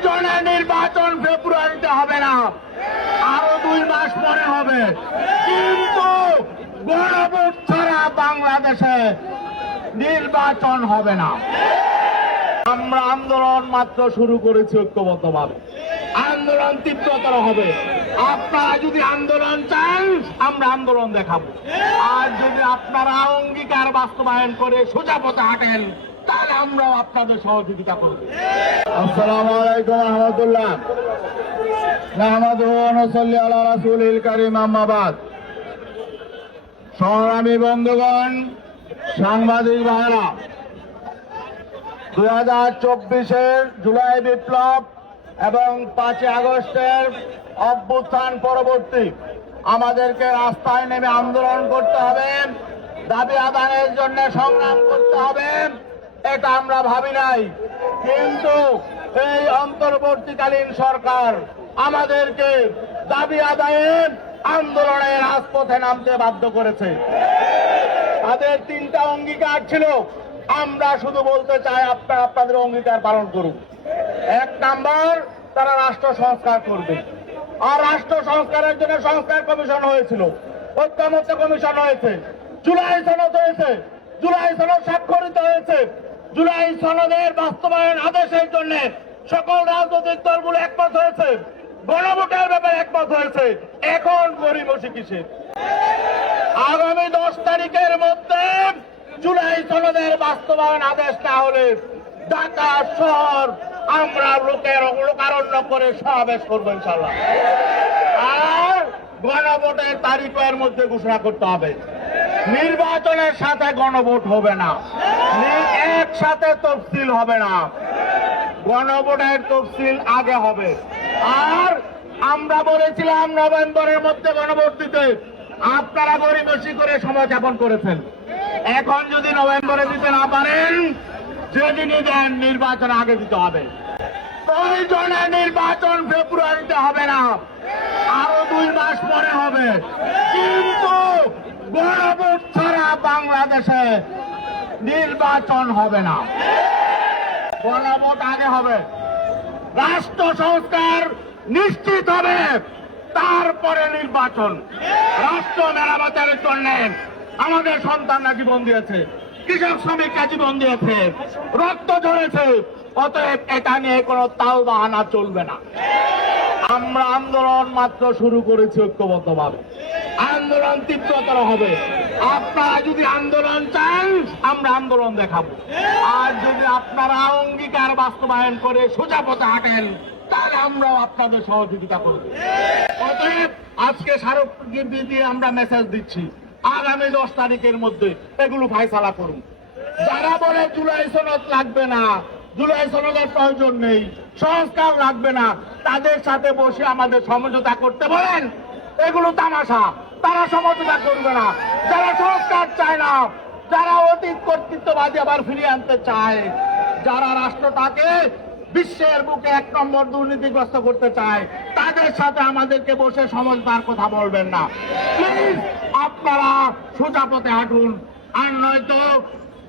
প্রয়োজনে নির্বাচন ফেব্রুয়ারিতে হবে না, আরো 2 মাস পরে হবে, কিন্তু গণভোট ছাড়া বাংলাদেশে নির্বাচন হবে না। আমরা আন্দোলন মাত্র শুরু করেছি ঐক্যবদ্ধভাবে, আন্দোলন তীব্রতর হবে। আপনারা যদি আন্দোলন চান আমরা আন্দোলন দেখাবো, আর যদি আপনারা অঙ্গীকার বাস্তবায়ন করে সোজা পথে হাঁটেন তাহলে আমরাও আপনাদের সহযোগিতা করব। আসসালামু আলাইকুম রহমতুল্লাহ। নাহমাদুহু ওয়া নুসাল্লি আলা রাসূলিল কারীম, আম্মা বাদ। সংগ্রামী বন্ধুগণ, সাংবাদিক ভাইরা, 2024-এর জুলাই বিপ্লব এবং 5 আগস্টের অভ্যুত্থান পরবর্তী আমাদেরকে রাস্তায় নেমে আন্দোলন করতে হবে, দাবি আদায়ের জন্য সংগ্রাম করতে হবে, এটা আমরা ভাবি নাই। কিন্তু এই অন্তর্বর্তীকালীন সরকার আমাদেরকে দাবি আদায়ে আন্দোলনের রাজপথে নামতে বাধ্য করেছে। তাদের 3টা অঙ্গীকার ছিল, আমরা শুধু বলতে চাই আপনারা আপনাদের অঙ্গীকার পালন করুন। 1 নাম্বার, তারা রাষ্ট্র সংস্কার করবে, আর রাষ্ট্র সংস্কারের জন্য সংস্কার কমিশন হয়েছিল, ঐক্যমত্য কমিশন হয়েছে, জুলাই সনদ হয়েছে, জুলাই সনদ স্বাক্ষরিত হয়েছে, জুলাই সনদের বাস্তবায়ন আদেশের জন্য সকল রাজনৈতিক দলগুলো একমত হয়েছে, গণভোটের ব্যাপারে একমত হয়েছে। এখন গড়িমসি কিসের? আগামী 10 তারিখের মধ্যে জুলাই সনদের বাস্তবায়ন আদেশ না হলে ঢাকা শহর আমরা লোকারণ্য করে সমাবেশ করবো ইনশাল্লাহ। আর গণভোটের তারিখের মধ্যে ঘোষণা করতে হবে। নির্বাচনের সাথে গণভোট হবে না, একসাথে তফসিল হবে না, গণভোটের তফসিল আগে হবে। আর আমরা বলেছিলাম নভেম্বরের মধ্যে গণভোট দিতে, আপনারা গড়িমসি করে সময় যাপন করেছেন। এখন যদি নভেম্বরে দিতে না পারেন, যেদিনই দেন নির্বাচন আগে দিতে হবে। প্রয়োজনে নির্বাচন ফেব্রুয়ারিতে হবে না, আরো 2 মাস পরে হবে, কিন্তু গণভোট ছাড়া বাংলাদেশে নির্বাচন হবে না। গণভোট আগে হবে, রাষ্ট্র সংস্কার নিশ্চিত হবে, তারপরে নির্বাচন। রাষ্ট্র মেরামতের জন্য আমাদের সন্তানরা জীবন দিয়েছে, কৃষক শ্রমিকরা জীবন দিয়েছে, রক্ত ঝরেছে, অতএব এটা নিয়ে কোনো তাল বাহানা চলবে না। আমরা আন্দোলন মাত্র শুরু করেছি ঐক্যবদ্ধভাবে, আন্দোলন তীব্রতর হবে। আপনারা যদি আন্দোলন চান আমরা আন্দোলন দেখাবো, আর যদি আপনারা অঙ্গীকার বাস্তবায়ন করে সোজা পথে হাঁটেন তাহলে আমরাও আপনাদের সহযোগিতা করব। অতএব আজকে স্মারকলিপি দিয়ে আমরা মেসেজ দিচ্ছি, আগামী 10 তারিখের মধ্যে এগুলো ফায়সালা করুন। যারা বলে জুলাই সনদ লাগবে না, জুলাই সনদের প্রয়োজন নেই, সংস্কার লাগবে না, তাদের সাথে বসে আমাদের সমঝোতা করতে বলেন, এগুলো তামাশা। তারা সমঝোতা করবে না। যারা সংস্কার চায় না, যারা অতীত কর্তৃত্ববাদী আবার ফিরিয়ে আনতে চায়, যারা রাষ্ট্রটাকে বিশ্বের বুকে 1 নম্বর দুর্নীতিগ্রস্ত করতে চায়, তাদের সাথে আমাদেরকে বসে সমঝোতার কথা বলবেন না। প্লিজ আপনারা সোজা পথে হাঁটুন, আর নয়তো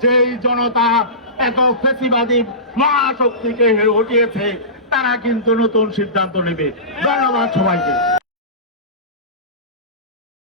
যেই জনতা এত ফেসিবাদী মহাশক্তিকে হটিয়েছে তারা কিন্তু নতুন সিদ্ধান্ত নেবে। ধন্যবাদ সবাইকে।